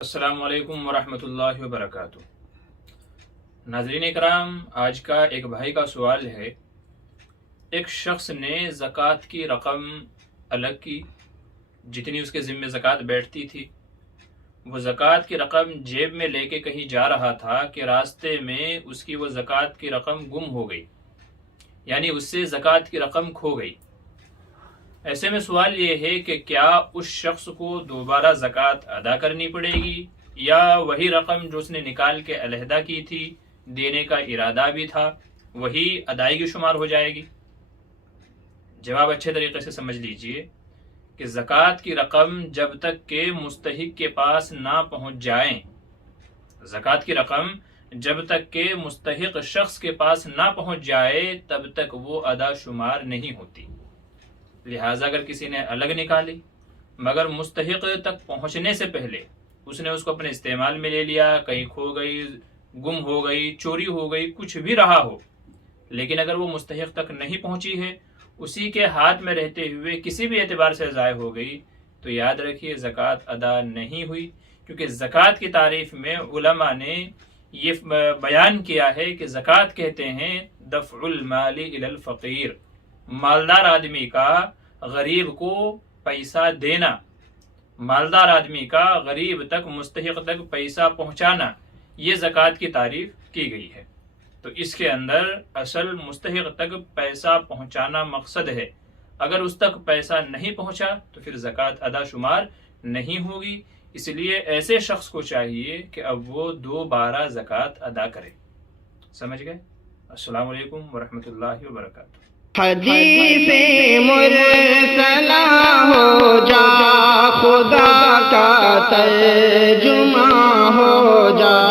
السلام علیکم ورحمۃ اللہ وبرکاتہ۔ ناظرین اکرام، آج کا ایک بھائی کا سوال ہے، ایک شخص نے زکوٰۃ کی رقم الگ کی، جتنی اس کے ذمہ زکوٰۃ بیٹھتی تھی، وہ زکوٰۃ کی رقم جیب میں لے کے کہیں جا رہا تھا کہ راستے میں اس کی وہ زکوٰۃ کی رقم گم ہو گئی، یعنی اس سے زکوٰۃ کی رقم کھو گئی۔ ایسے میں سوال یہ ہے کہ کیا اس شخص کو دوبارہ زکوٰۃ ادا کرنی پڑے گی، یا وہی رقم جو اس نے نکال کے علیحدہ کی تھی، دینے کا ارادہ بھی تھا، وہی ادائیگی شمار ہو جائے گی؟ جواب اچھے طریقے سے سمجھ لیجئے کہ زکوٰۃ کی رقم جب تک کہ مستحق کے پاس نہ پہنچ جائیں، زکوٰۃ کی رقم جب تک کہ مستحق شخص کے پاس نہ پہنچ جائے تب تک وہ ادا شمار نہیں ہوتی۔ لہٰذا اگر کسی نے الگ نکالی مگر مستحق تک پہنچنے سے پہلے اس نے اس کو اپنے استعمال میں لے لیا، کہیں کھو گئی، گم ہو گئی، چوری ہو گئی، کچھ بھی رہا ہو، لیکن اگر وہ مستحق تک نہیں پہنچی ہے، اسی کے ہاتھ میں رہتے ہوئے کسی بھی اعتبار سے ضائع ہو گئی، تو یاد رکھیے زکوٰۃ ادا نہیں ہوئی، کیونکہ زکوٰۃ کی تعریف میں علماء نے یہ بیان کیا ہے کہ زکوٰۃ کہتے ہیں دفع المال الی الفقیر، مالدار آدمی کا غریب کو پیسہ دینا، مالدار آدمی کا غریب تک، مستحق تک پیسہ پہنچانا، یہ زکوٰۃ کی تعریف کی گئی ہے۔ تو اس کے اندر اصل مستحق تک پیسہ پہنچانا مقصد ہے، اگر اس تک پیسہ نہیں پہنچا تو پھر زکوٰۃ ادا شمار نہیں ہوگی، اس لیے ایسے شخص کو چاہیے کہ اب وہ دوبارہ زکوٰۃ ادا کرے۔ سمجھ گئے؟ السلام علیکم ورحمۃ اللہ وبرکاتہ۔ حدیث مرسلہ ہو جا، خدا کا ترجمہ ہو جا۔